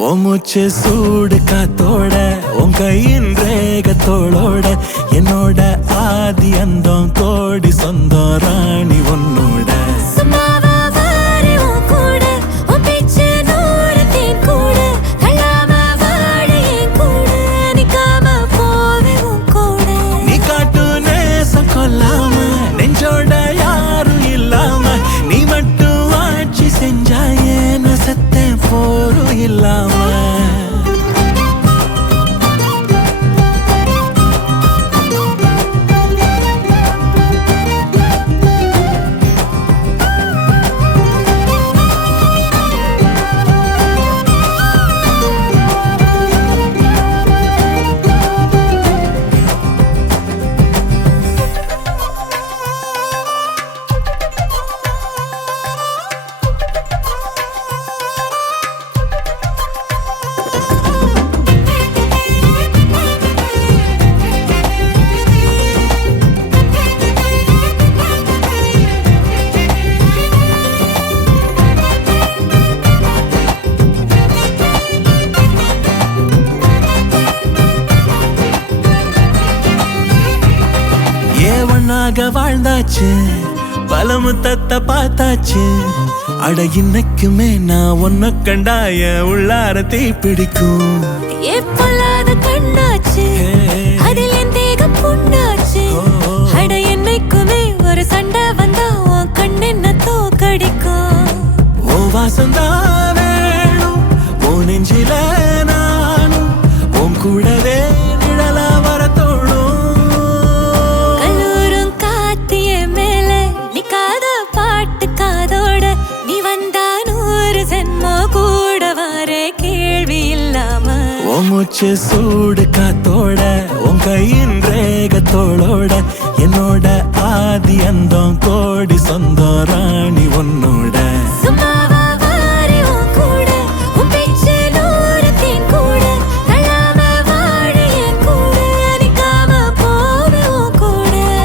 மூச்சு சூடு காத்தோட உன் கையின் ரேகத்தோளோட என்னோட ஆதி அந்தம் கோடி சொந்தம் ராணி உன்னோட நீ காட்டு நேசம் கொல்லாம நெஞ்சோட யாரும் இல்லாம நீ மட்டும் ஆட்சி செஞ்சாயே நசத்தேன் போரும் இல்லாம வாழ்ந்தாச்சு பல முத்தத்தை பார்த்தாச்சு அட இன்னைக்குமே நான் ஒன்ன கண்டாய உள்ளார தீ பிடிக்கும் எப்பொல்லாத கண்ணாச்சு அதில் என் தேகம் புண்ணாச்சு அட என்னைக்குமே ஒரு சண்டை வந்தா உன் கண்ணென்ன தோக்கடிக்கும் ஓ வாசந்தான் வேணும் ஓ நெஞ்சில நானும் உன் கூடவே நிழலா வர தோணும் மூச்சு சூடு காத்தோட உன் கையின் ரேகத்தோளோட என்னோட ஆதி அந்தம் கோடி சொந்தம் ராணி உன்னோட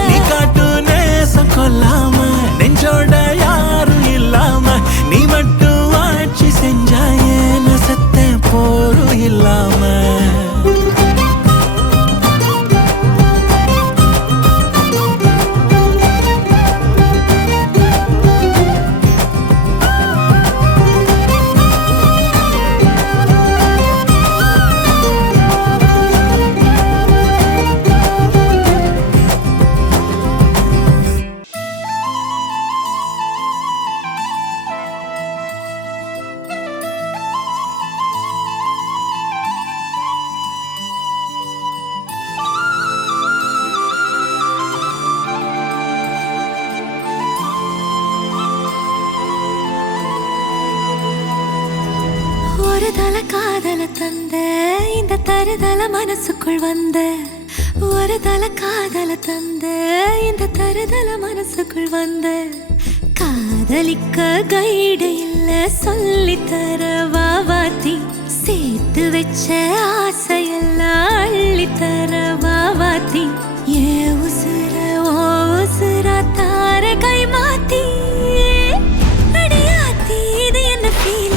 நீ காட்டு நேசம் கொல்லாம நெஞ்சோட யாரும் இல்லாம நீ மட்டும் ஆட்சி செஞ்சாயே நசத்தேன் போரும் இல்லாம ஒரு தல காதல தந்த இந்த தருதல மனசுக்குள் வந்த ஒரு தல காதல தந்த இந்த தருதல மனசுக்குள் வந்த காதலிக்க கைடு இல்ல சொல்லித்தர வாவாத்தி சேர்த்து வச்ச ஆசையெல்லாம் அள்ளித்தர வாவாத்தி ஏ உசுர ஓ உசுரா தார கை மாத்தி அடியாத்தி இது என்ன ஃபீல்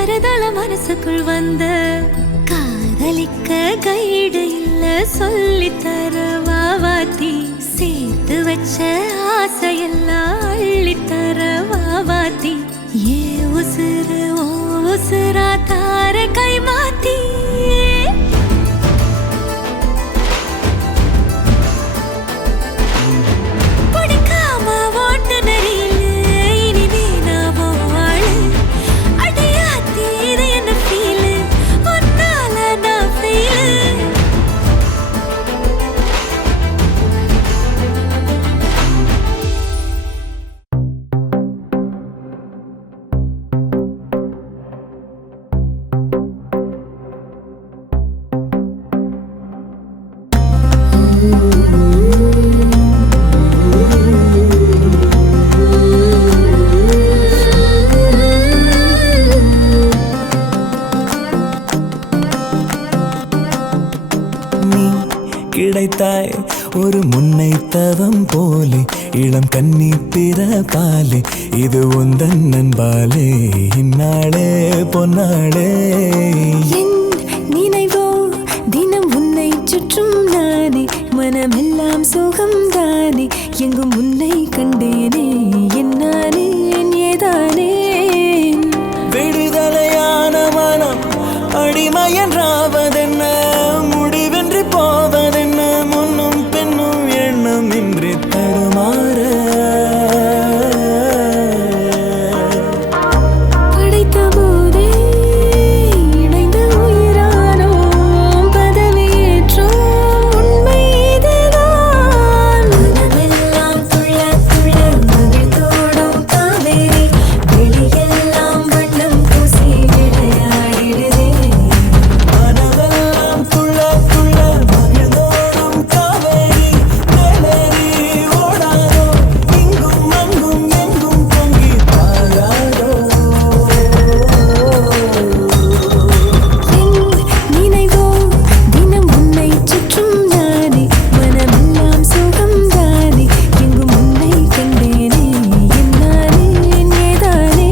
தருதல மனசுக்குள் வந்த காதலிக்க கைடு இல்ல சொல்லித்தர வாவாத்தி சேர்த்து வச்ச ஆசையெல்லாம் அள்ளித்தர வாவாத்தி ஏ உசுறு ஓ உசுரா தார கை மாத்தி கிடைத்தாய் ஒரு முன்னை தவம் போலே இளம் கன்னி பிறப்பாலே இது உந்தன் நண்பாலே இந்நாளே பொன்னாளே என் நினைவோ தினம் உன்னை சுற்றும் நானே மனமெல்லாம் சுகம் தானே எங்கும் உன்னை கண்டேனே என்னானே ஏதானே விடுதலையான மனம் அடிமையன்றாவதென்ன முடிவென்று போவதென்ன முன்னும் பின்னும் எண்ணம் இன்றி தடுமாற படைத்த போதே இணைந்து உயிரானோம் பதவியேற்றோம் உண்மை இதுதான் மனமெல்லாம் துள்ள துள்ள மகிழ்ந்தோடும் காவேரி வெளியெல்லாம் வண்ணம் பூசி விளையாடிடுதே மனமெல்லாம் துள்ள துள்ள மகிழ்ந்தோடும் காவேரி மேலேறி ஓடாதோ இங்கும் அங்கும் எங்கும் பொங்கி பாயாதோ என் நினைவோ தினம் உன்னை சுற்றும் நானே மனமெல்லாம் சுகம் தானே எங்கும் உன்னை கண்டேனே என்னானே ஏதானே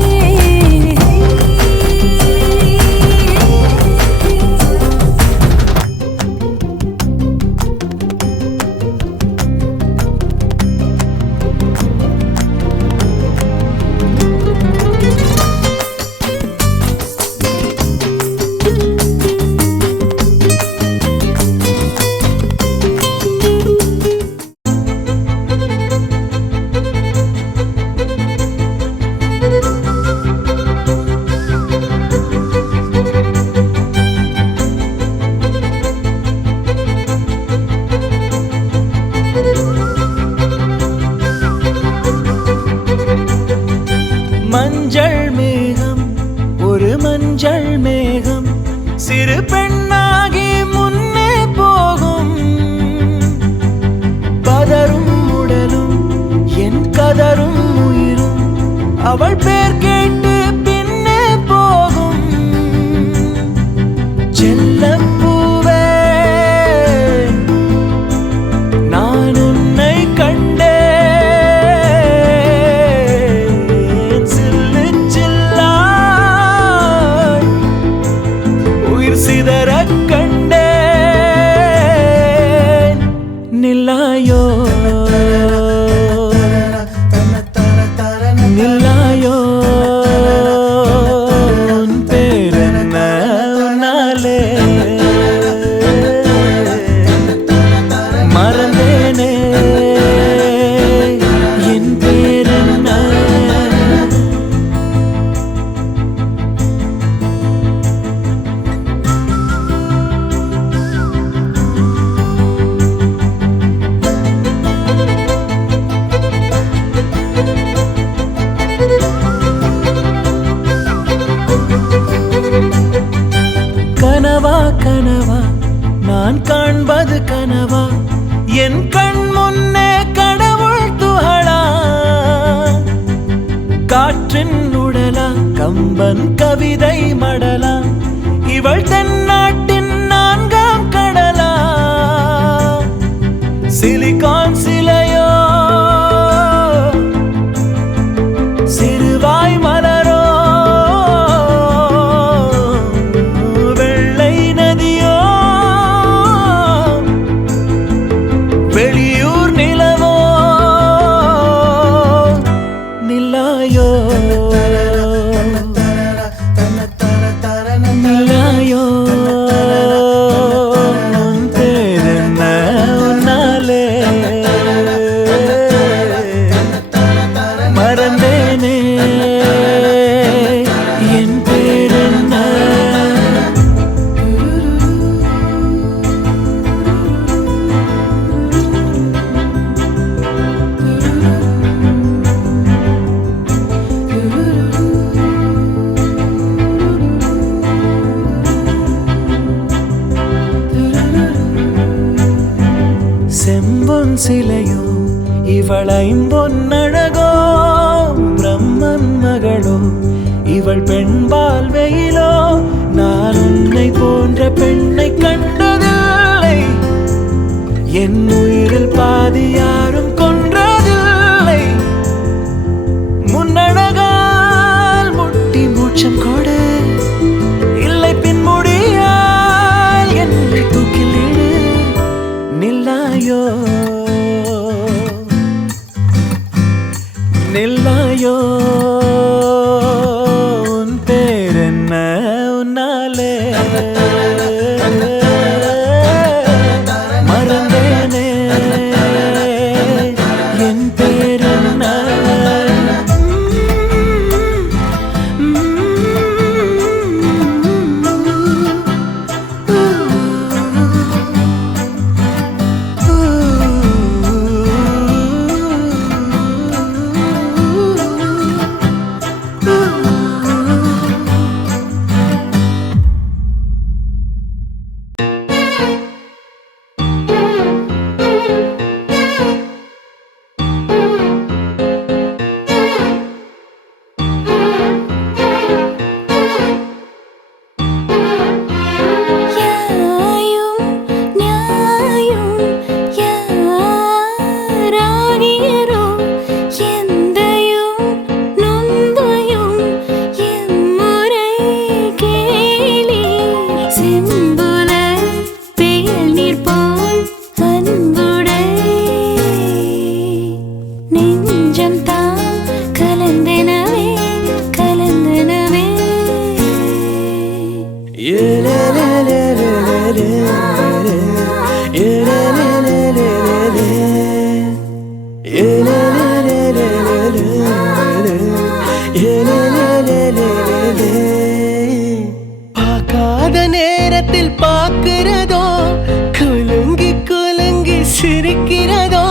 மஞ்சள் மேகம் ஒரு மஞ்சள் மேகம் சிறு பெண்ணாகி முன்னே போகும் பதரும் உடலும் என் கதரும் உயிரும் அவள் பேர் கேட்டு பின்னே போகும் செல்லப்பூவே நான் உன்னை கண்டேன் சில்லு சில்லாய் உயிர் சிதறக் கண்டேன் நில்லாயோ நில்லாயோ உன் பேரென்ன உன்னாலே மறந்தேனே என் பேரென்ன கனவா கனவா நான் காண்பது கனவா என் கண் முன்னே கடவுள் துகளா காற்றின் உடலா கம்பன் கவிதை மடலா இவள் தென்னாட்டின் நான்காம் கடலா சிலிகான் சிலையோ சிறுவாய் மலரோ சிலையோ இவள் ஐம்பொன்னழகோ பிரம்மன் மகளோ இவள் பெண்பால் வெயிலோ நான் உன்னை போன்ற பெண்ணை கண்டதில்லை என் உயிரில் பாதி யாரும் கொன்றதில்லை முன்னழகால் முட்டி மூச்சம் கொடு இல்லை பின்முடியால் என்னை தூக்கிலிடு நில்லாயோ நில்லாயோ உன் பேர் என்ன உன்னாலே மறந்தேனே என் பேர் என்ன பார்க்காத நேரத்தில் பார்க்கிறதோ குலுங்கி குலுங்கி சிரிக்கிறதோ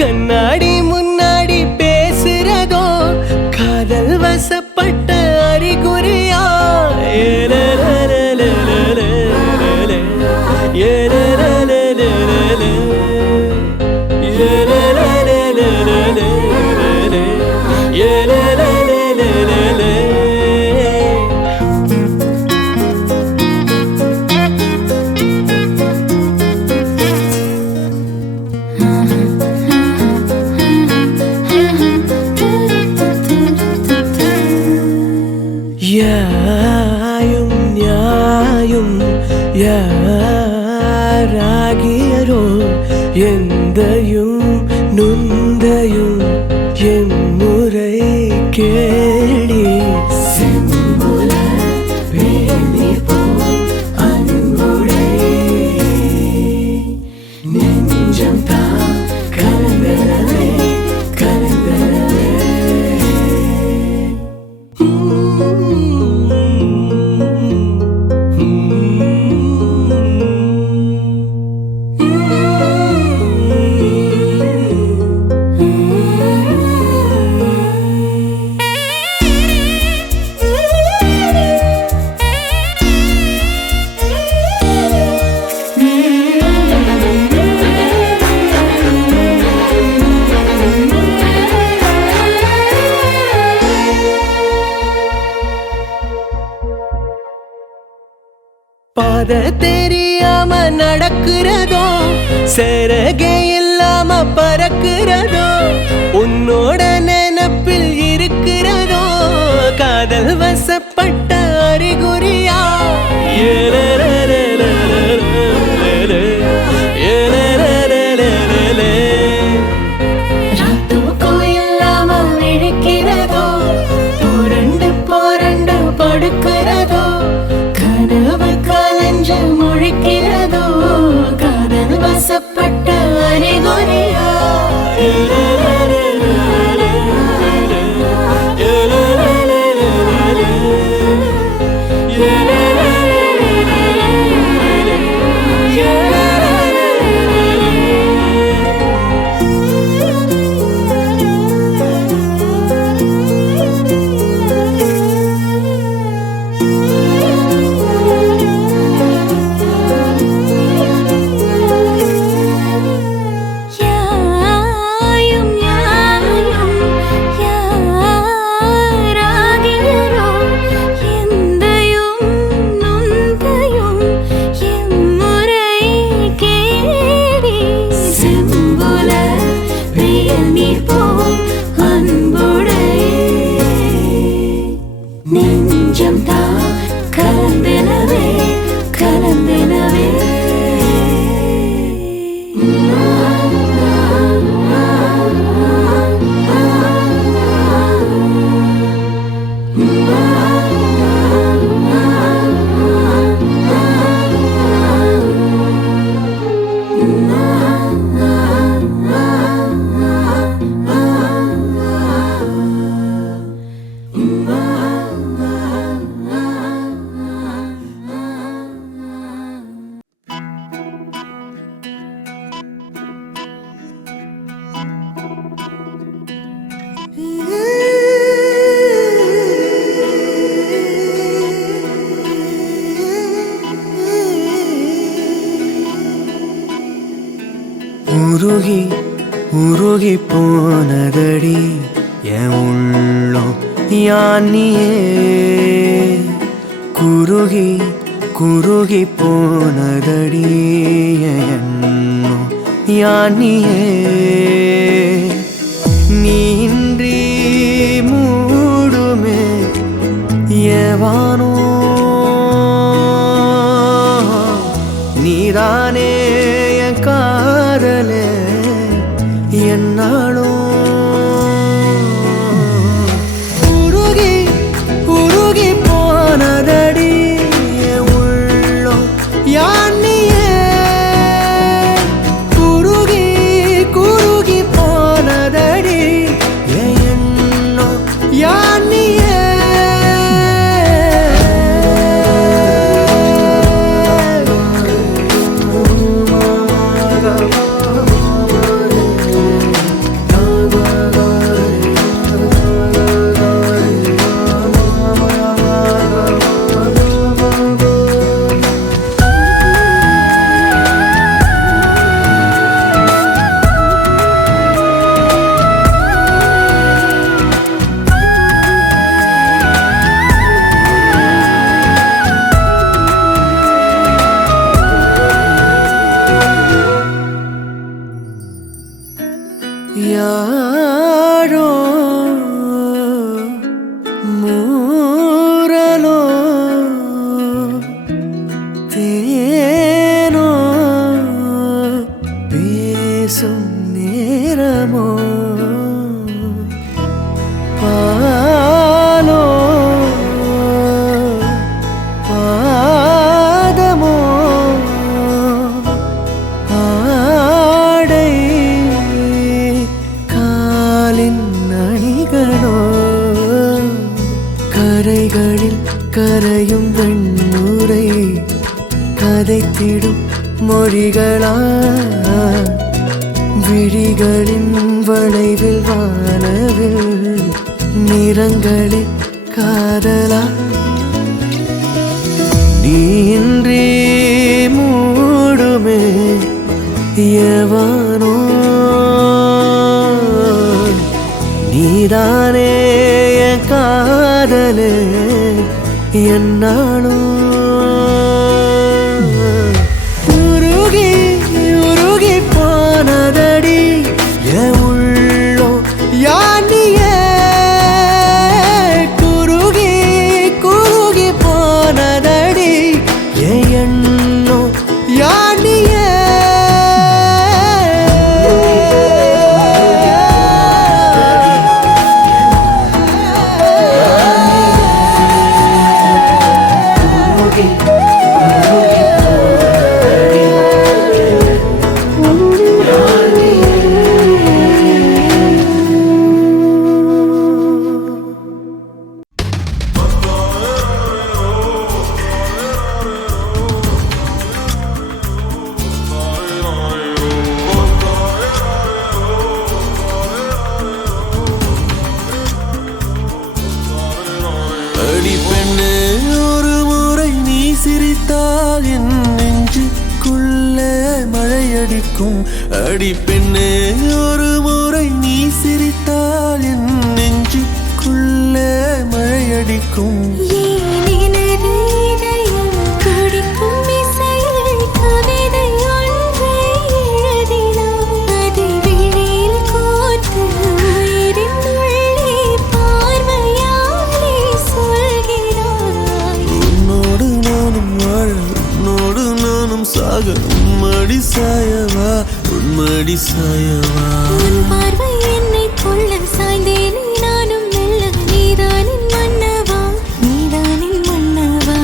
கண்ணாடி முன்னாடி பேசுறதோ காதல் வசப்பட்ட அறிகுறியா யாயும் நியாயும் யாராகியரோ எந்தையும் நுந்தையும் எம்முறை கேளி செம்புல வேலி போல் அன்புடை நெஞ்சம் தான் கலந்தனவே கலந்தனவே பாத தெரியாம நடக்கிறதோ சிறகே இல்லாம பறக்கிறதோ உன்னோட நினைப்பில் இருக்கிறதோ காதல் வசப்பட்ட அறிகுறியா தூக்கம் இல்லாம விழிக்கிறதோ புரண்டு புரண்டு படுக்கிறதோ கனவு கலஞ்சு முழிக்கிறதோ காதல் வசப்பட்ட அறிகுறியா உருகி உருகி போனதடி என் உள்ளம் யானியே குருகி குருகி போனதடி என் எண்ணம் யானியே நீன்றி மூடுமே ஏவானோ நீதானே என் காதலே என்னாலும் உருகி உருகி போனதடி என் உள்ளம் யானியே குருகி குருகி போனதடி என் எண்ணம் யானியே யாரோ மூரலோ தேனோ பேசும் நேரமோ பாலோ பாதமோ ஆடை காலின் அணிகளோ கரைகளில் கரையும் வெண்ணுரை கதைத்திடும் மொழிகளா விழிகளின் வளைவில் வானவில் நிறங்களில் காதலா நீன்றி மூடுமே எவனோ நீதானே என் காதலே என்னாலும் உருகி உருகி போனதடி என் உள்ளம் யானியே குருகி குருகி போனதடி என் எண்ணம் யானியே அடி பெண்ணே ஒரு முறை நீ சிரித்தால் என் நெஞ்சுக்குள்ளே மழையடிக்கும் அடி பெண்ணே ஒரு முறை நீ சிரித்தால் என் நெஞ்சுக்குள்ளே மழையடிக்கும் உன்மடி சாயவா உன்மடி சாயவா உன் பார்வை என்னை கொள்ள சாய்ந்தேனே நானும் மெல்ல நீதானின் மன்னவா நீதானின் மன்னவா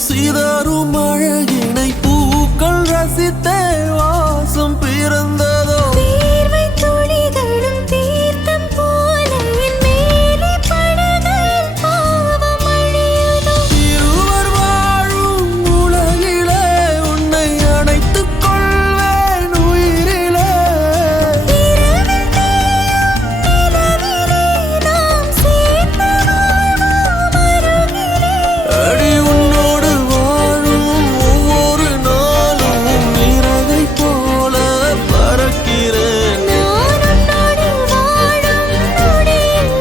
சிதறும் அழகினை பூக்கள் ரசித்தே வாசம் பிறந்ததோ தீர்வை துளிகளும் தீர்த்தம் போல என் மேலே படுகையில் பாவம் அழியுதோ இருவர் வாழும் உலகிலே உன்னை அணைத்துக் கொள்வேன் உயிரிலே இரவில் தேயும் நிலவிலே நாம் சேர்ந்து வாழ்வோம் அருகிலே அடி உன்னோடு வாழும் ஒவ்வொரு நாளும் இறகை போல பறக்கிறேன் நான் உன்னோடு வாழும் நொடியில்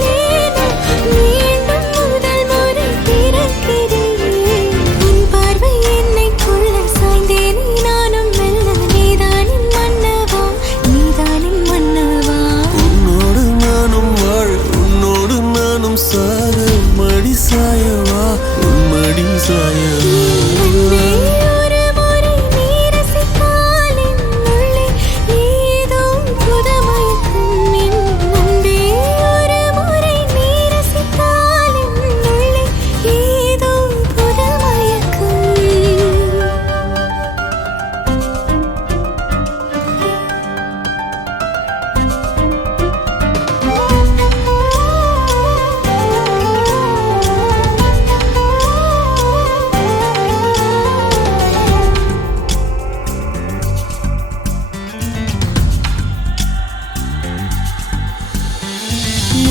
மீண்டும் முதல் முறை பிறக்கிறேன் உன் பார்வை என்னை கொள்ள சாய்ந்தேனே நானும் மெல்ல நீதானின் மன்னவா நீதானின் மன்னவா உன்னோடு நானும் வாழ உன்னோடு நானும் சாக மடி சாயவா உன் மடி சாயவா அன்பே ஒரு முறை நீ ரசித்தால் என் உள்ளே ஏதோ புதுமயக்கம் என் அன்பே ஒரு முறை நீ ரசித்தால் என் உள்ளே ஏதோ புதுமயக்கம்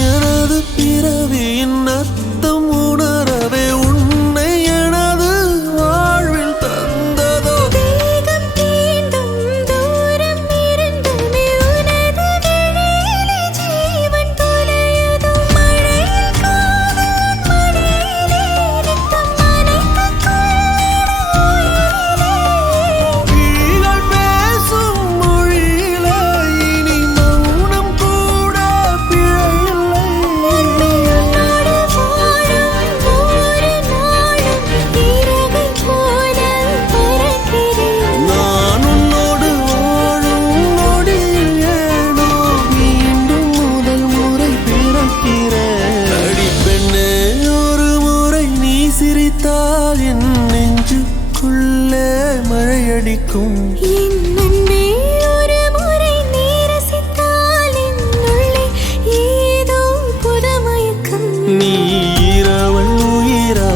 எனது பிறவியின் அர்த்தம் உணரவே உன்னை எனது வாழ்வில் தந்ததோ தேகம் தீண்டும் தூரம் இருந்துமே உனது விழியிலே ஜீவன் தொலையுதோ மழையில் காதல் மடியிலே நித்தம் நனைத்துக் கொள்ளிட உயிரிலே விழிகள் பேசும் மொழியிலே இனி மௌனம் கூட பிழையில்லை உன்னோடு வாழும் ஒவ்வொரு நாளும் இறகை போல பறக்கிறேன் நான் உன்னோடு வாழும் நொடியில் ஏனோ மீண்டும் முதல் முறை பிறக்கிறேன் அடி பெண்ணே ஒரு முறை நீ சிரித்தால் என் நெஞ்சுக்குள்ளே மழையடிக்கும் என் அன்பே ஒரு முறை நீ ரசித்தால் என் உள்ளே ஏதோ புதுமயக்கம் நீ இரவல் உயிரா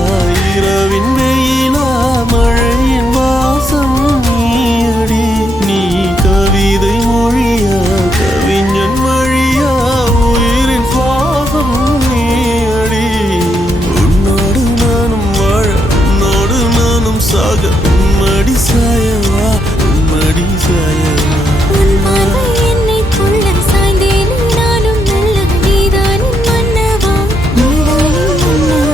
இரவின் வெயிலா மழையின் வாசம் நீயடி நீ கவிதை மொழியா கவிஞன் வழியா உயிரின் சுவாசம் நீயடி உன்னோடு நானும் வாழ உன்னோடு நானும் சாக உம்மடி சாயவா உம்மடி சாயவா உன் பார்வை என்னை கொள்ள சாய்ந்தேனே நானும் மெல்ல நீதானின் மன்னவா நீதானின் மன்னவா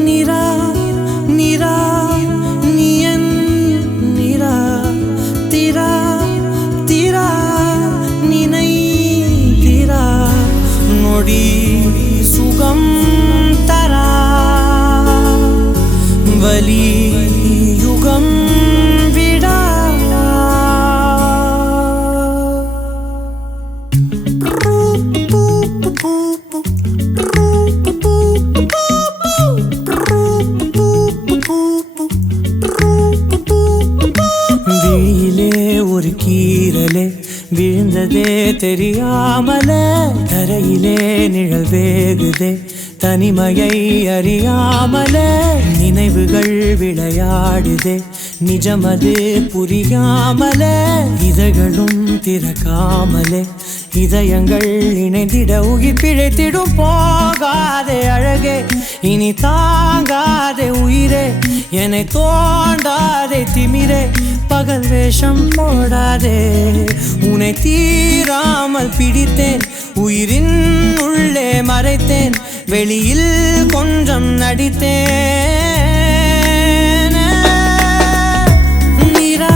நிரா நிரா நீயன் நிரா திரா திரா நினை திரா நொடி சுகம் தரா வலி யுகம் விடா விழியிலே ஒரு கீறலே விழுந்ததே தெரியாமல தரையிலே நிழல் வேகுதே தனிமையை அறியாமல நினைவுகள் விளையாடுதே நிஜமது புரியாமல இதழ்களும் திறக்காமலே இதயங்கள் இணைந்திட உயிர் பிழைத்திடும் போகாதே அழகே இனி தாங்காதே உயிரே என்னை தோண்டாதே திமிரே பகல் வேஷம் போடாதே உன்னை தீராமல் பிடித்தேன் உயிரின் உள்ளே மறைத்தேன் வெளியில் கொஞ்சம் நடித்தேன் நிரா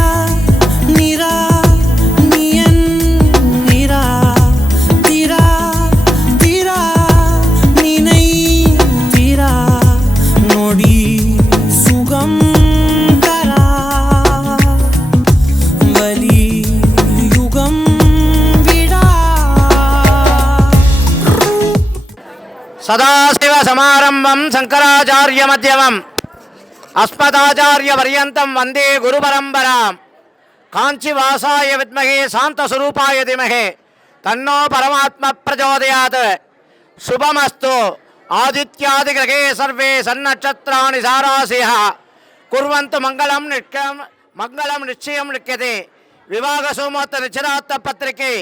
நிரா நீயன் நிரா திரா திரா நினை திரா நொடி சுகம் தரா வலி யுகம் விடா சதாசிவ सदाशिवसमारम्भं शङ्कराचार्यमध्यमम् अस्मदाचार्यपर्यन्तं वन्दे गुरुपरम्पराम् काञ्चीवासाय विद्महे शान्तस्वरूपाय धीमहि तन्नो परमात्मा प्रचोदयात्। शुभमस्तु। आदित्यादिग्रहे सर्वे सन्नक्षत्राणि सारासिः कुर्वन्तु मङ्गलं निश्चयं लिख्यते। विवाहसोमोत्त निश्चितार्थ पत्रिके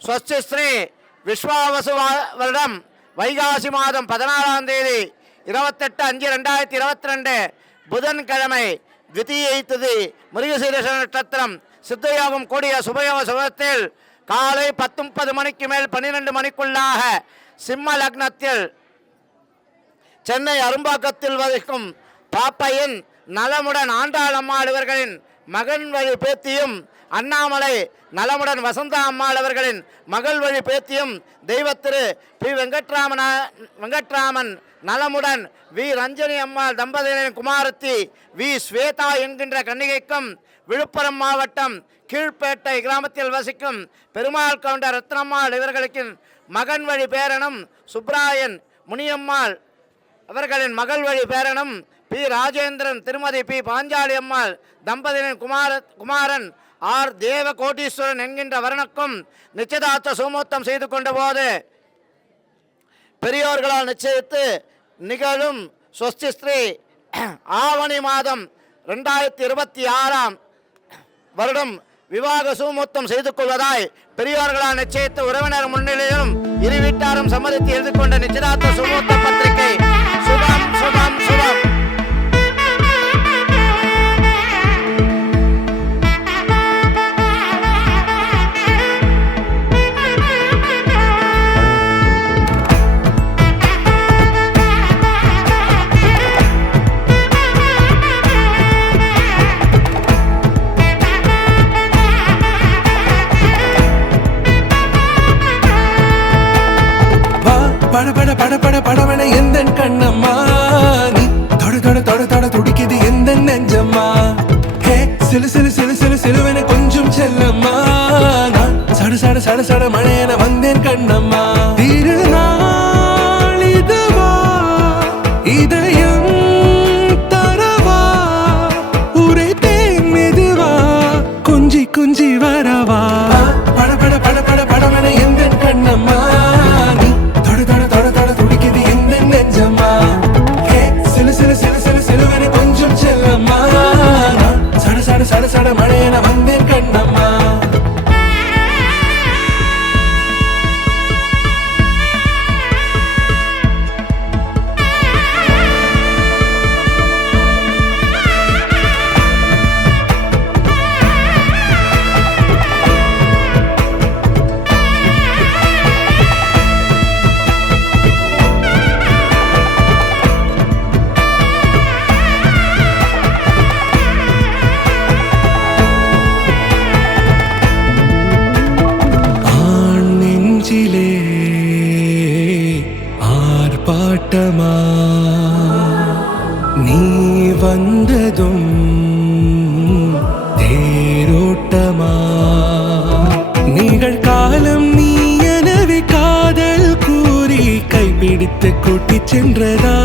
स्वस्ति श्री विश्वावसु வருடம் வைகாசி மாதம் 14ஆம் தேதி 28/5/2022 புதன்கிழமை द्वितीय திதி மிருகசீரிஷ நட்சத்திரம் சித்தயோகம் கூடிய சுபயோக சுபத்தில் காலை 10:30 மணிக்கு மேல் 12 மணிக்குள்ளாக சிம்ம லக்னத்தில் சென்னை அரும்பாக்கத்தில் வசிக்கும் பாப்பையன் நலமுடன் ஆண்டாள் அம்மாள் அவர்களின் மகன் வழி பேத்தியும் அண்ணாமலை நலமுடன் வசந்தா அம்மாள் அவர்களின் மகள் வழி பேத்தியும் தெய்வத்திரு பி வெங்கட்ராமன் நலமுடன் வி ரஞ்சனி அம்மாள் தம்பதிகளின் குமாரத்தி வி ஸ்வேதா என்கின்ற கன்னிகைக்கும் விழுப்புரம் மாவட்டம் கீழ்பேட்டை கிராமத்தில் வசிக்கும் பெருமாள் கவுண்டர் ரத்னம்மாள் இவர்களுக்கு மகன் வழி பேரனும் சுப்ராயன் முனியம்மாள் அவர்களின் மகள் வழி பேரனும் பி ராஜேந்திரன் திருமதி பி பாஞ்சாலி அம்மாள் தம்பதியின் குமாரன் ஆர் தேவ கோட்டீஸ்வரன் என்கின்ற வரனுக்கும் நிச்சயதார்த்த சுமூர்த்தம் செய்து கொண்ட போது பெரியோர்களால் நிச்சயித்து நிகழும் ஸ்வஸ்தி ஸ்ரீ ஆவணி மாதம் 2026ஆம் வருடம் விவாக சுமூர்த்தம் செய்து கொள்வதாய் பெரியோர்களால் நிச்சயித்து உறவினர் முன்னிலையிலும் இரு வீட்டாரும் சம்மதித்து எழுதி கொண்ட நிச்சயதார்த்த சுமூர்த்த பத்திரிகை சுபம் சுபம் சுபம். படவன எந்த கண்ணம்மா நீ தொட தொட தொட தொட துடிக்குது எந்த நெஞ்சம்மா ஹே சிலு சிலு சிலு சிலு சிலுவன கொஞ்சம் செல்லம்மா நான் சட சட சட சட மழையன வந்தேன் கண்ணம்மா திருநாள் இதுவா இதயம் தரவா உரைத்தேன் மெதுவா குஞ்சி குஞ்சி வரவா பட பட பட பட படவன எந்த கண்ணம்மா நீ தொட தொட தொட தொட துடிக்குது எந்த நெஞ்சம்மா ஹே சிலு சிலு சிலு சிலு சிலுவன கொஞ்சம் செல்லம்மா சட சட சட சட மழையன வந்தேன் கண்ணம்மா. ஆர்ப்பாட்டமா நீ வந்ததும் தேரோட்டமா நிகழ்காலம் நீ எனவே காதல் கூறி கைப்பிடித்து கூட்டிச் சென்றதா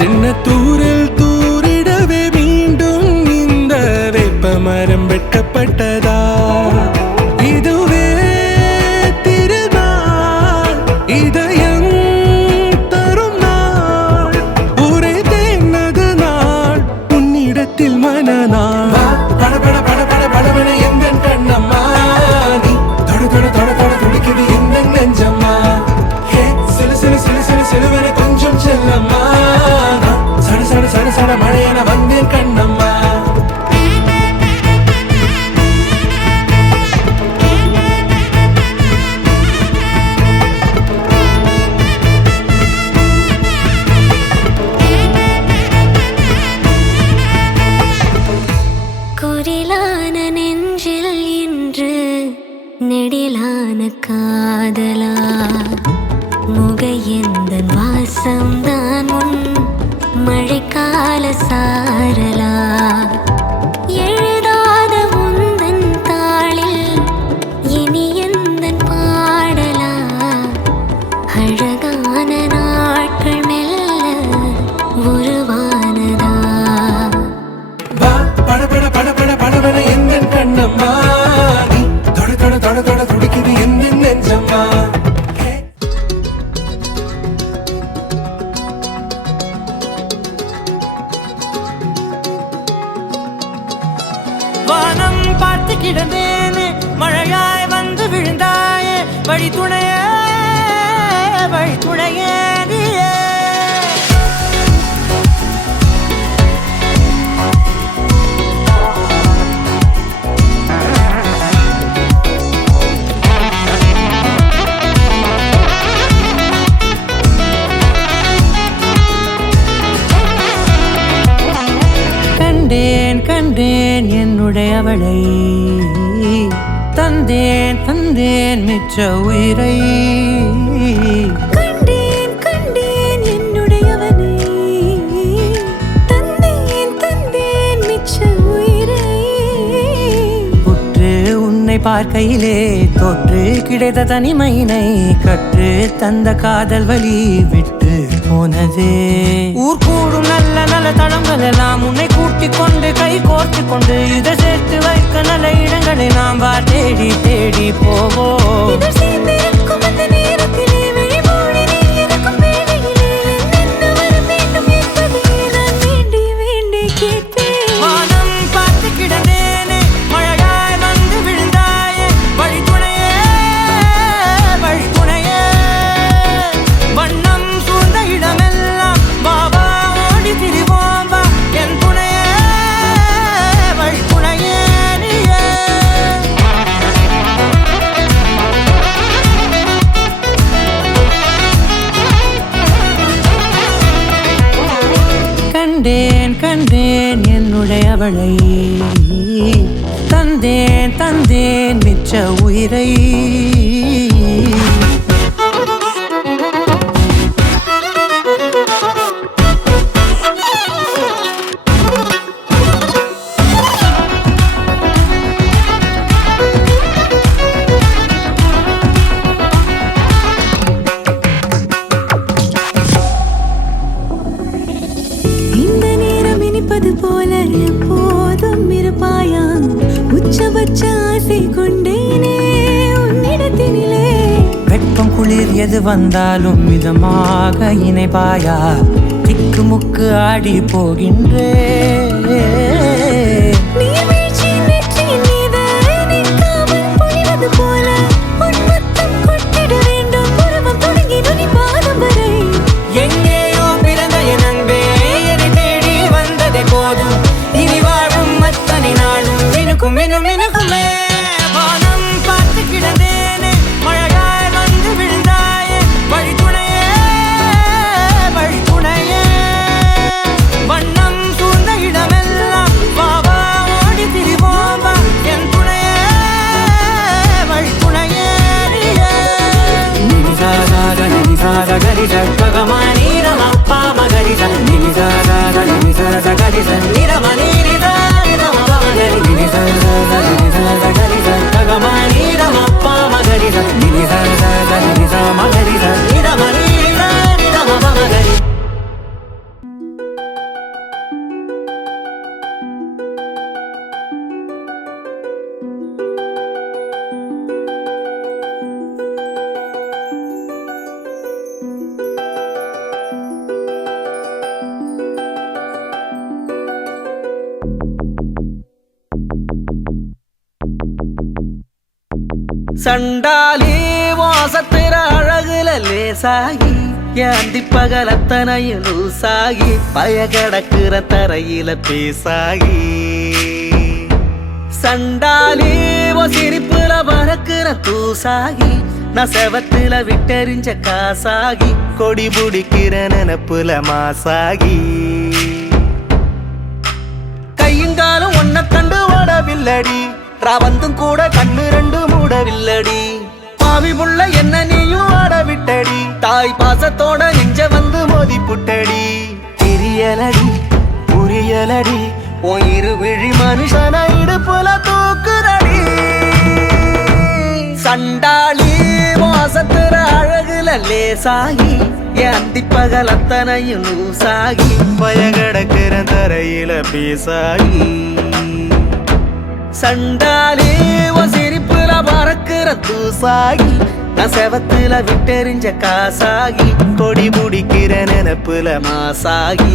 சின்ன தூரில் தூரிடவே மீண்டும் இந்த வேப்ப மரம் வெட்கப்பட்டதா இதுவே திருநாள் இதயம் தரும் நாள் உரைத்தேனது நாள் உன்னிடத்தில் மனநாள் பட பட பட பட படவன எந்த கண்ணம்மா நீ தொட தொட தொட தொட துடிக்குது எந்த நெஞ்சம்மா ஹே சிலு சிலு சிலு சிலு சிலுவன கொஞ்சம் செல்லம்மா சட சட சட சட மழையன வந்தேன் கண்ணம்மா. குரிலான நெஞ்சில் இன்று நெடிலான காதலா முகையெந்தன் வாசம்தான் உன் மழைக்கால சாரலா எழுதாத உந்தன் தாளில் இனி எந்தன் பாடலா அழகான நாட்கள் வழித்துணையே வழித்துணையே நீயே. கண்டேன் கண்டேன் என்னுடையவளை, தந்தேன் தந்தேன் மிச்ச உயிரை. கண்டேன் கண்டேன் என்னுடையவனை, தந்தேன் தந்தேன் மிச்ச உயிரை. உற்று உன்னை பார்க்கையிலே தொற்று கிடைத்த தனிமையினை கற்று தந்த காதல் வழி விட்டு போனதே. ஊர் கூடும் நல்ல நல்ல தளங்கள் எல்லாம் உன்னை கூட்டிக் கொண்டு கை கோர்த்து கொண்டு இதை சேர்த்து வைக்க நல்ல இடங்களை நாம் வா தேடி தேடி போவோம். இதழ் சேர்ந்திருக்கும் அந்த நேரத்திலே விழிமூடி நீ இருக்கும் வேளையிலே என்னென்ன வர வேண்டும் என்பதை நான் வேண்டி வேண்டி கேட்பேன். வானம் பார்த்து கிடந்தேனே, மழையாய் வந்து விழுந்தாயே, வழித்துணையே வழித்துணையே. வண்ணம் சூழ்ந்த இடமெல்லாம் வா வா ஓடி திரிவோம் வா, என் துணையே வழித்துணையே நீயே. கண்டேன் கண்டேன் என்னுடையவளை, தந்தேன் தந்தேன் மிச்ச உயிரை. இந்த நேரம் இனிப்பது போல எப்போதும் இருப்பாயா, உச்சபட்ச ஆசை கொண்டேனே உன்னிடத்தினிலே. வெட்கம் குளிர் எது வந்தாலும் மிதமாக இணைப்பாயா, திக்கு முக்கு ஆடி போகின்றே. நீர்வீழ்ச்சியின் நெற்றியின் மீது நிற்காமல் பொழிவது போல உன் முத்தம் கொட்டிட வேண்டும் உருவம் தொடங்கி நுனி பாதம் வரை. எங்கேயோ பிறந்த என் அன்பே என்னை தேடி வந்ததே போதும், இனி வாழும் அத்தனை நாளும் மினுக்கும் மினும் மினுக்குமே. வானம் பார்த்து கிடந்தேனே, மழையாய் வந்து விழுந்தாயே, வழித்துணையே வழித்துணையே. வண்ணம் சூழ்ந்த இடமெல்லாம் வா வா ஓடி திரிவோம் வா, என் துணையே வழித்துணையே நீயே. நினிசாத நினிசாத கரிச பகமானீரமப்பா மகரிச நினிசாத நினிசாத கரிச நிரமனீரித நிரமபமகரி நினிசாத நினிசாத கரிச பகமானீரமப்பா மகரிச நினிசாத நினிசா மகரிச நிரமனீரித நிரமபமகரி. சண்டாலி வாசத்திர அழகுல லேசாகி ஏந்தி பகலத்தனையும் லூசாகி பய கிடக்குற தரையில பேசாகி. சண்டாலி சிரிப்புல பறக்குற தூசாகி நான் செவத்துல விட்டெறிஞ்ச காசாகி கொடி பிடிக்கிற நினப்புல மாசாகி. கையுங்காலும் ஒன்ன கண்டு ஓடவில்லடி, ராவந்தும் கூட கண்ணு ரெண்டு மூடவில்லடி. பாவி புள்ள என்ன நீயும் ஆட விட்டடி, தாய் பாசத்தோட நெஞ்ச வந்து மோதி புட்டடி. தெரியலடி புரியலடி உன் இரு விழி மனுஷன இடுப்புல தூக்குறடி. சண்டாளி வாசத்துற அழகுல லேசாகி என் அந்தி பகல் அத்தனையும் லூசாகி பய கிடக்கிற தரையில பேசாகி. சண்டாலே உன் சிரிப்புல பறக்குற தூசாகி நான் செவத்துல விட்டெறிஞ்ச காசாகி கொடி முடிக்கிற நினப்புல மாசாகி.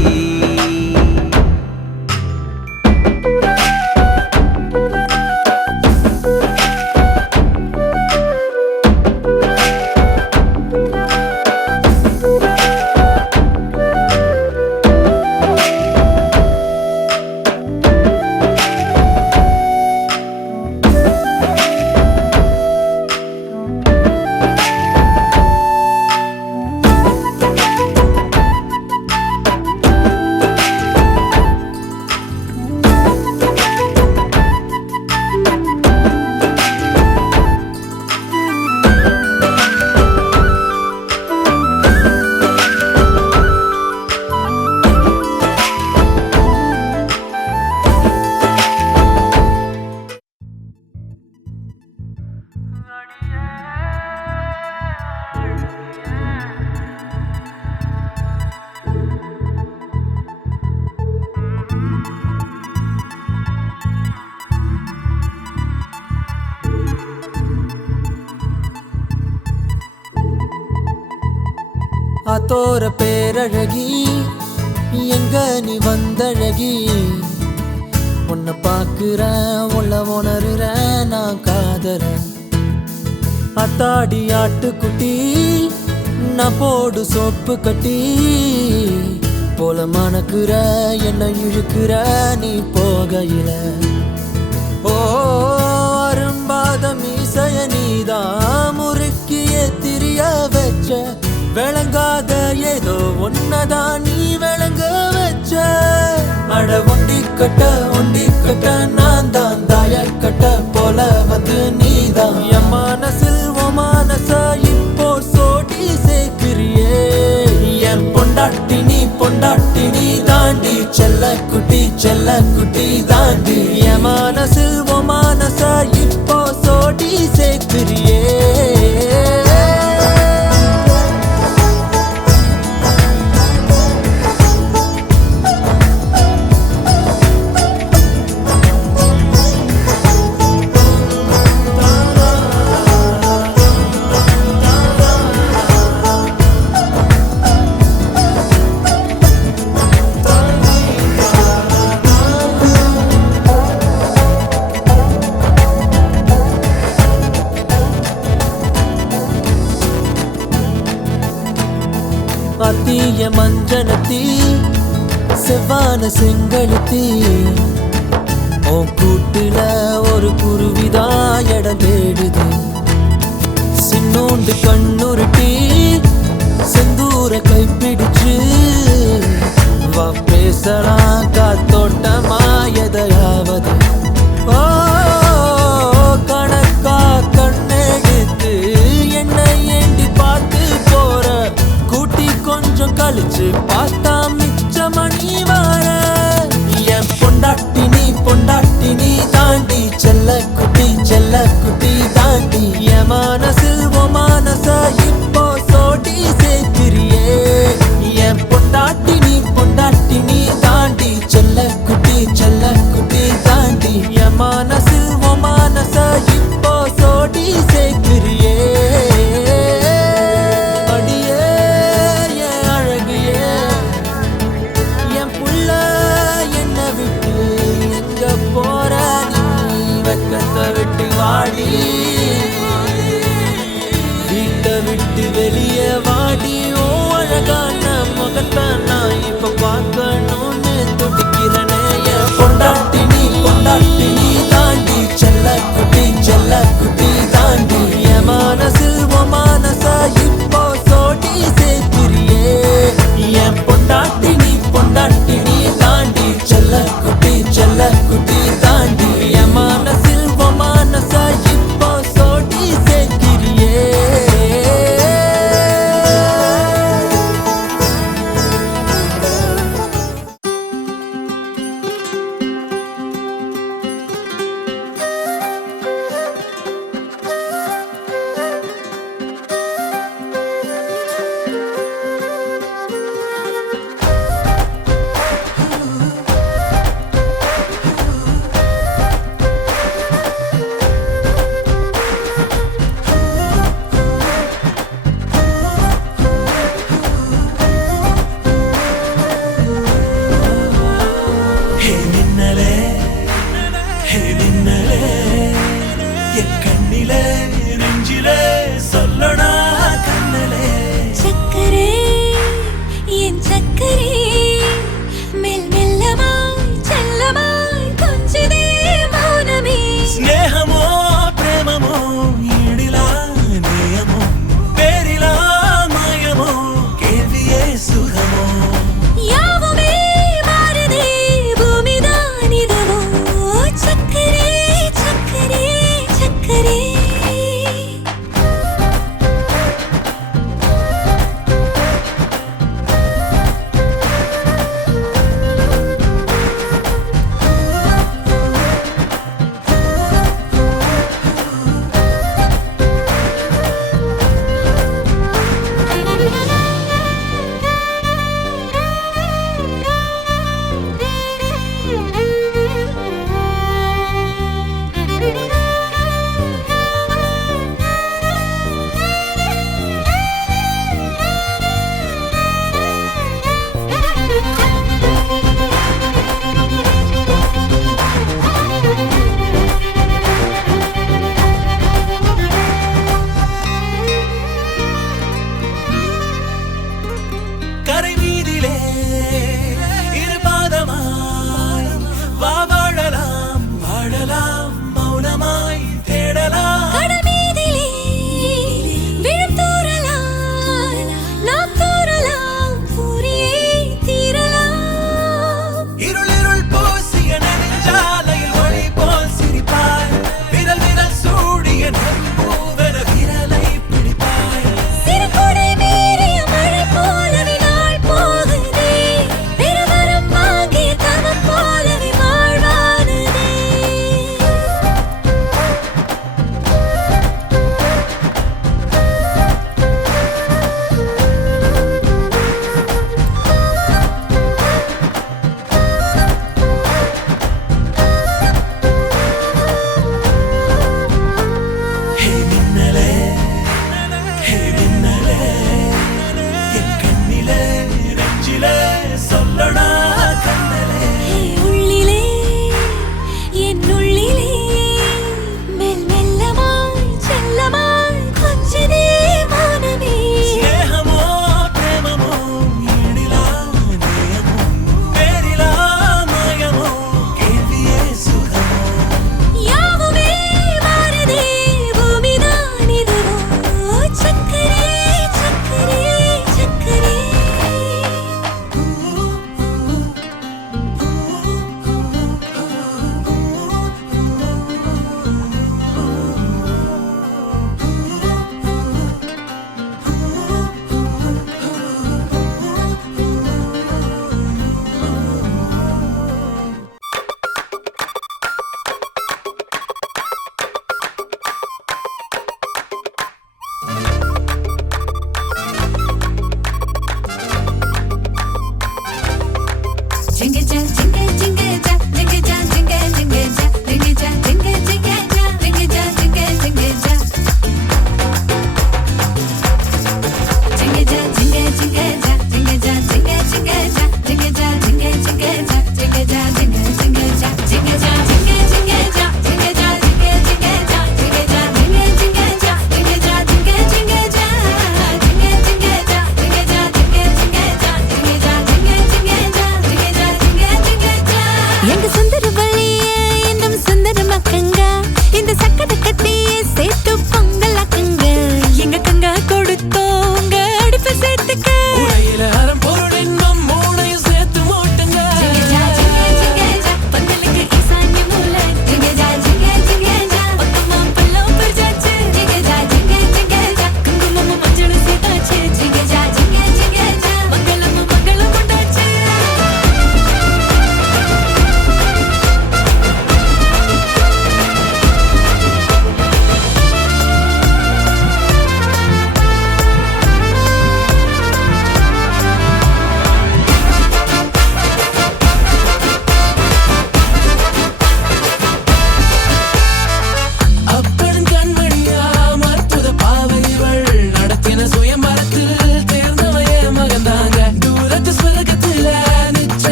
ஆத்தோர பேரழகி எங்க நீ வந்தழகி உன்னை பாக்குறேன் உள்ள உணர்றேன் நான் காதறேன் அத்தாடி ஆட்டுக்குட்டி நான் போடு சோப்பு கட்டி போல மணக்குற என்ன இழுக்கிற நீ போகையில ஓ அரும்பாத மீசைய நீதான் முறுக்கிய திரிய வச்ச விளங்காத ஏதோ ஒன்னதான் நீ விளங்க வச்ச அட ஒண்டி கட்ட நான் தான் தாயக்கட்ட போல வந்து நீதான் என் மனசில் ஓ மனச இப்போ சோடி சேர்க்கிறியே என் பொண்டாட்டி நீ தாண்டி செல்ல குட்டி தாண்டி என் மனசில் ஓ மனச இப்போ சோடி சேர்க்கிறியே அத்திய மஞ்சனத்தி செவ்வான செங்கழுத்தி உன் கூட்டுல ஒரு குருவிதா இடம் தேடுது சின்னோண்டு கண்ணுருட்டி செந்தூர கைப்பிடிச்சு வா பேசலாம் காத்தோட்டமா எதையாவது ஓ கணக்கா கண்ணெடுத்து என்னை ஏண்டி பார்த்து போற கூட்டி கொஞ்சம் கழிச்சு பார்த்தா மிச்ச மணி வார என் பொண்டாட்டி நீ தாண்டி செல்ல குட்டி தாண்டி என் மனசில் ஓ மனச இப்போ சோடி சேர்க்கிறியே என் பொண்டாட்டி நீ தாண்டி செல்ல குட்டி தாண்டி என் மனசில் ஓ மனச இப்போ சோடி சேர்க்கிறியே வீட்டை விட்டு வெளியே வாடி ஓ அழகான முகத்தான் நான் இப்ப பார்க்கணும்னு துடிக்கிறனே என் பொண்டாட்டி நீ தாண்டி செல்ல குட்டி தாண்டி என் மனசில் ஓ மனச இப்போ சோடி சேர்க்கிறியே என் பொண்டாட்டி நீ தாண்டி செல்ல குட்டி தாண்டி என் மனசில் ஓ மனச இப்போ சோடி சேர்க்கிறியே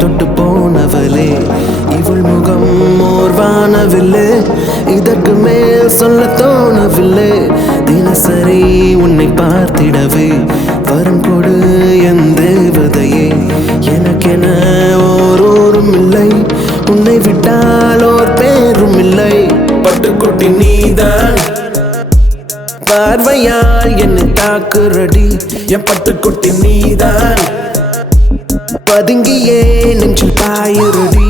தொட்டு போனவளே இவள் முகம் ஓர் வானவில்லை, இதற்கு மேல் சொல்ல தோணவில்லை. தினசரி உன்னை பார்த்திடவே வரம் கொடு என் தேவதையே, எனக்கு எனக்கென ஓரோரும் இல்லை, உன்னை விட்டால் ஓர் பேரும் இல்லை. பட்டுக்குட்டி நீதான் பார்வையால் என்னை தாக்குறடி, என் பட்டுக்குட்டி நீதான் பதுங்கியே நெஞ்சில் பாயுறடி.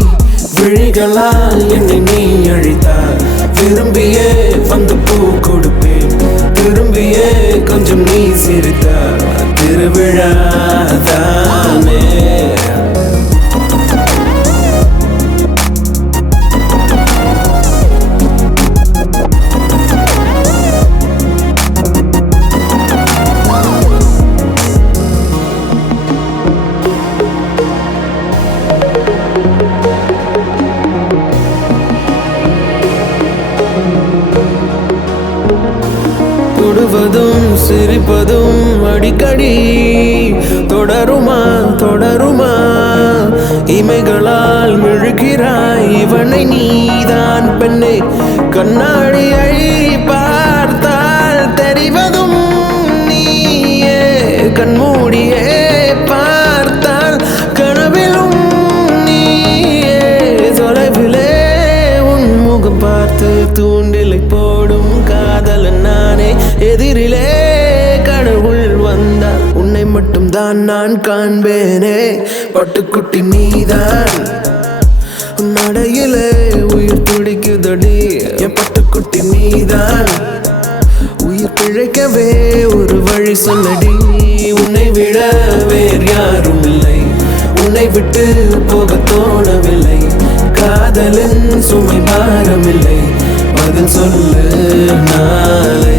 விழிகளால் என்னை நீ அழித்தார், விரும்பியே வந்து பூ கொடுப்பேன், திரும்பியே கொஞ்சம் நீ சிரித்தார், திருவிழாதானே. தொடுவதும் சிரிப்பதும் அடிக்கடி தொடருமா தொடருமா, இமைகளால் விழுகிறாய் இவனை நீதான் பெண்ணே. கண்ணாடியை பார்த்தால் தெரிவதும் நீயே, கண்மூடியே பார்த்தால் கனவிலும் நீயே. தொலைவிலே உன் முகம் பார்த்து தூண்டிலை போடும் காதலன் நானே, எதிரிலே கடவுள் வந்தால் உன்னை மட்டும் தான் நான் காண்பேனே. பட்டுக்குட்டி நீதான் நடையிலே உயிர் துடிக்குதடி, என் பட்டுக்குட்டி நீதான் உயிர் பிழைக்கவே ஒரு வழி சொல்லடி. உன்னை விட வேறு யாரும் இல்லை, உன்னை விட்டு போக தோணவில்லை, காதலின் சுமை பாரமில்லை, பதில் சொல்லு நாளை.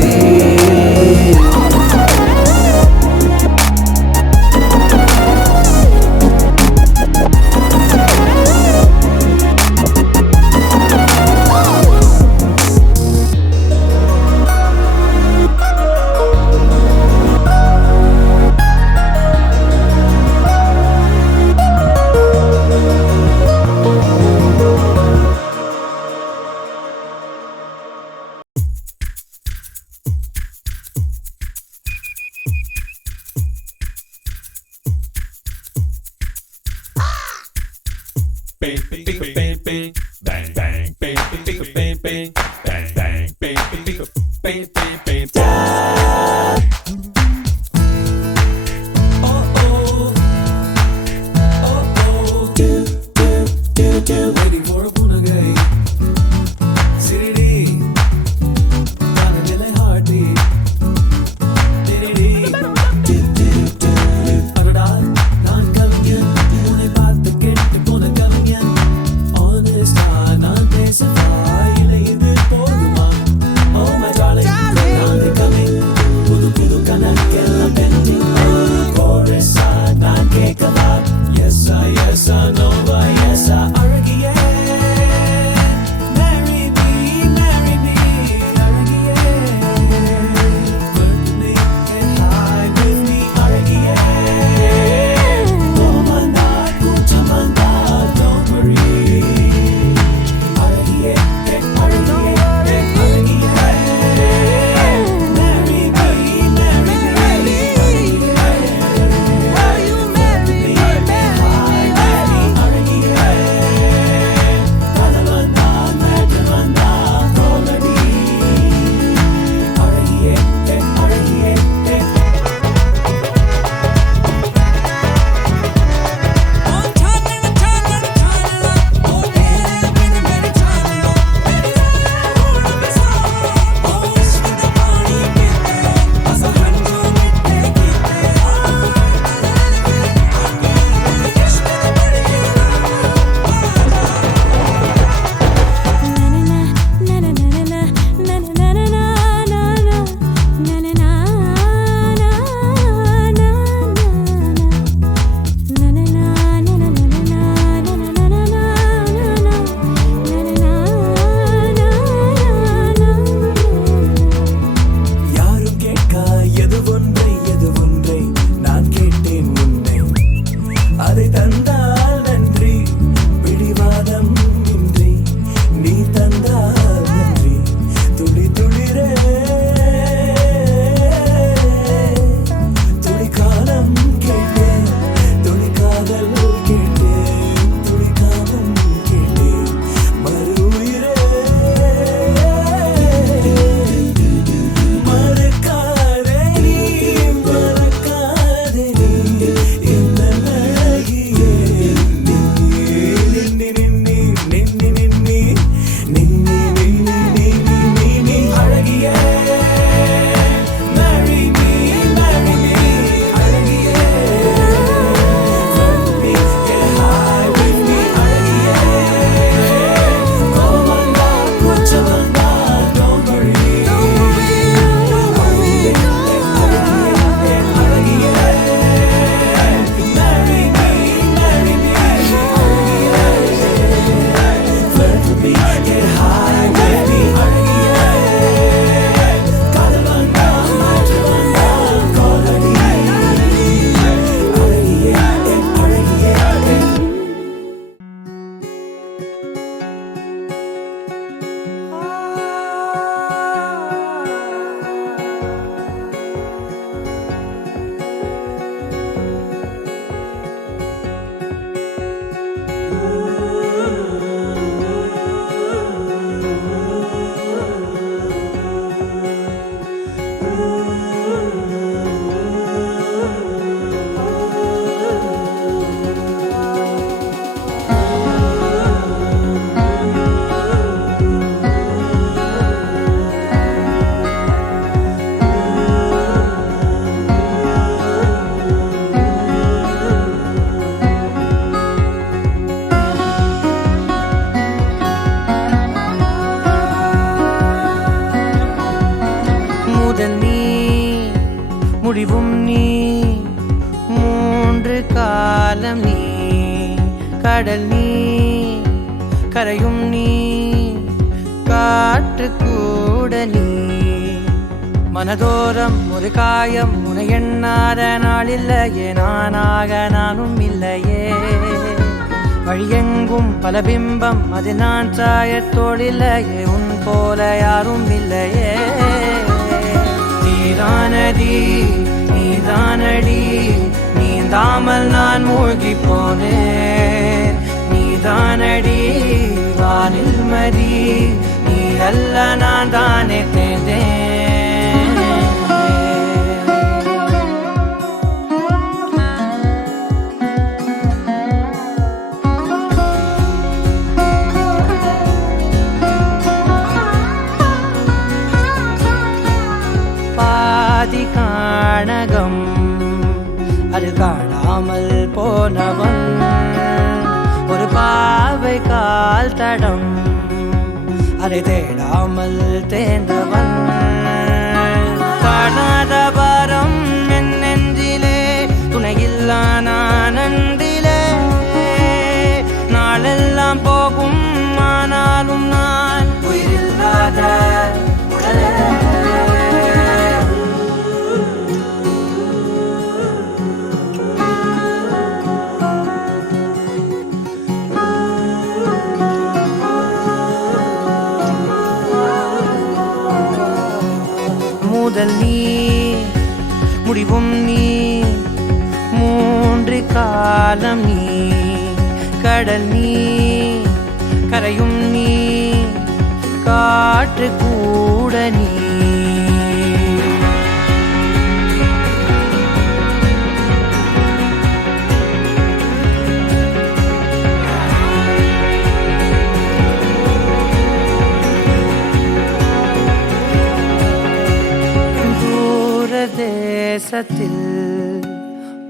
காலம் நீ கடல் நீ கரையும் நீ காற்று கூட நீ மனதோரம் ஒரு காயம் உனை எண்ணாத நாள் இல்லையே நானாக நானும் இல்லையே வழியெங்கும் பல பிம்பம் அது நான் சாயத்தோடில்லையே உன் போல யாரும் இல்லையே நீதானடி நீதானடி நீந்தாமல் நான் மூழ்கி போனேன் நீதானடி வானில் மதி நீ அல்ல நான் தானே தேர்ந்தேன் பாதி காணகம் அது காணாமல் போனவன் ஒரு பாவை கால் தடம் அதை தேடாமல் தேர்ந்தவன் காணாத பாரம் என் நெஞ்சிலே துணையில்லா நான் அன்றிலே நாளெல்லாம் போகும் ஆனாலும் நான் உயிரில்லாத உடலே முதல் நீ முடிவும் நீ மூன்று காலம் நீ கடல் நீ கரையும் நீ காற்று கூட நீ தேசத்தில்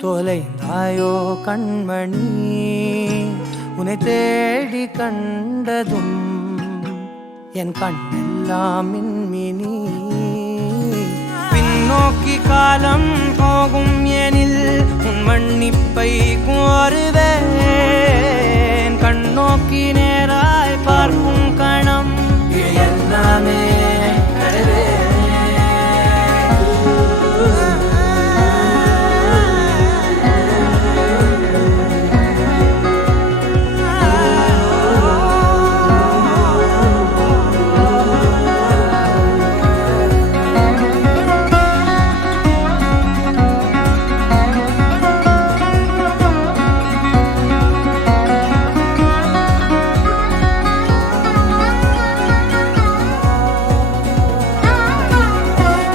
தொலைந்தாயோ கண்மணி உன்னை தேடி கண்டதும் என் கண்ணெல்லாம் மின்மினி பின்னோக்கி காலம் போகும் எனில் உன் மன்னிப்பை கோருவேன் கண்ணோக்கி நேராய் பார்க்கும் கணம் எல்லாமே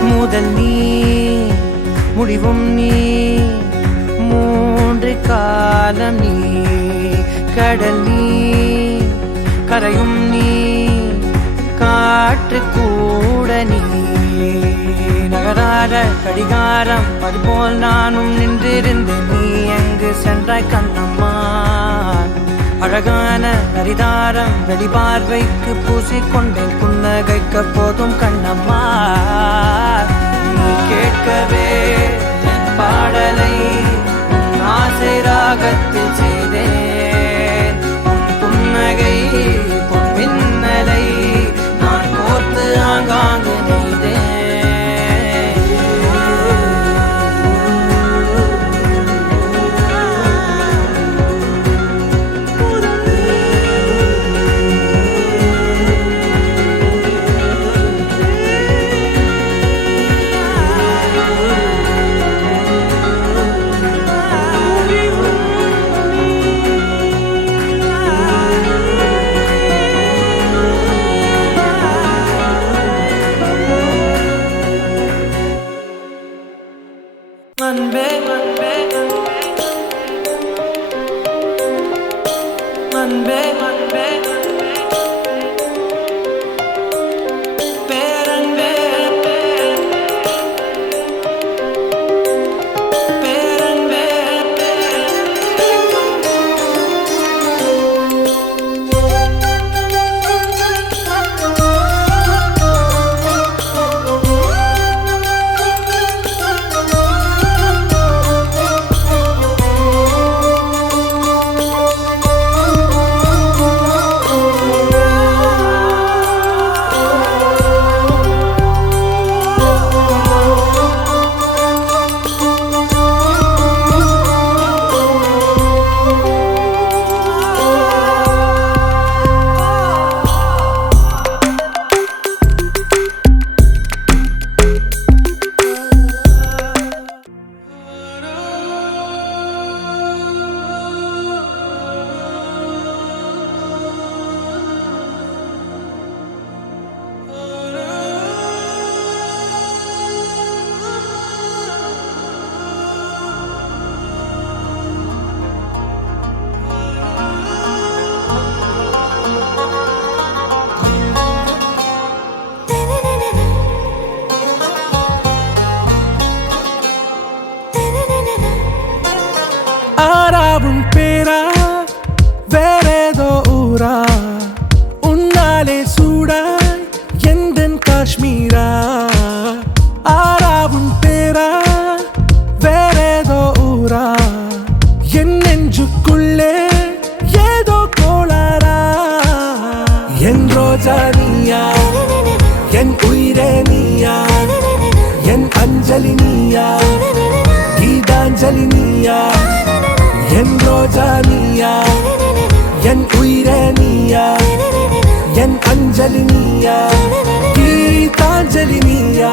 முதல் நீ முடிவும் நீ மூன்று காலம் நீ கடல் நீ கரையும் நீ காற்று கூட நீ நகராத கடிகாரம் அதுபோல் நானும் நின்றிருந்தேன் நீ எங்கு சென்றாய் கண்ணம்மா அழகான நரிதாரம் வெளிபார்வைக்கு பூசிக்கொண்டேன் புன்னகைக்க போதும் கண்ணம்மா நீ கேட்கவே என் பாடலை உன் ஆசை ராகத்தில் செய்தேன் உன் புன்னகை பொன் மின்னலை நான் கோர்த்து ஆங்காங்கு நெய்தேன் அன்பே அன்பே அன்பே அன்பே பேரன்பே பேரன்பே கீதாஞ்சலி நீயா கீதாஞ்சலி நீயா என் ரோஜா நீயா என் உயிரே நீயா என் அஞ்சலி நீயா கீதாஞ்சலி நீயா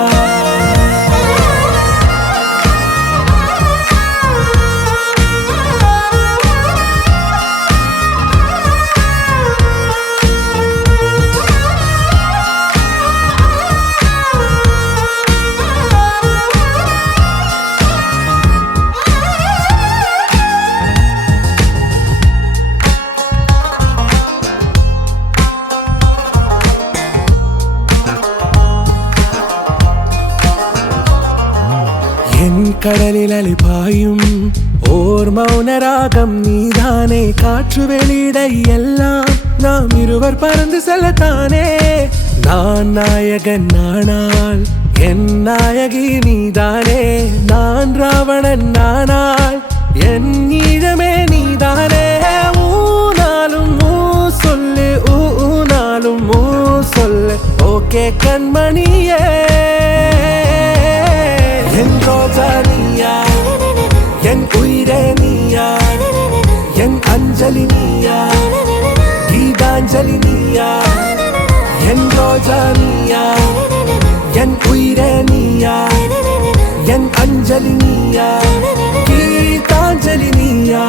என் கடலில் அலிபாயும் ஓர் மௌனராகம் நீதானே காற்று வெளியிட எல்லாம் நாம் இருவர் பறந்து செல்லத்தானே நான் நாயகன் நானால் என் நாயகி நீதானே நான் ராவணன் நானால் என் ஈழமே நீதானே ஊனாலும் ஊ சொல்லு ஊனாலும் ஊ சொல்லு ஓகே கண்மணியே என் ரோஜா நீயா என் உயிரே நீயா என் அஞ்சலி நீயா கீதாஞ்சலி நீயா என் ரோஜா நீயா என் உயிரே நீயா என் அஞ்சலி நீயா கீதாஞ்சலி நீயா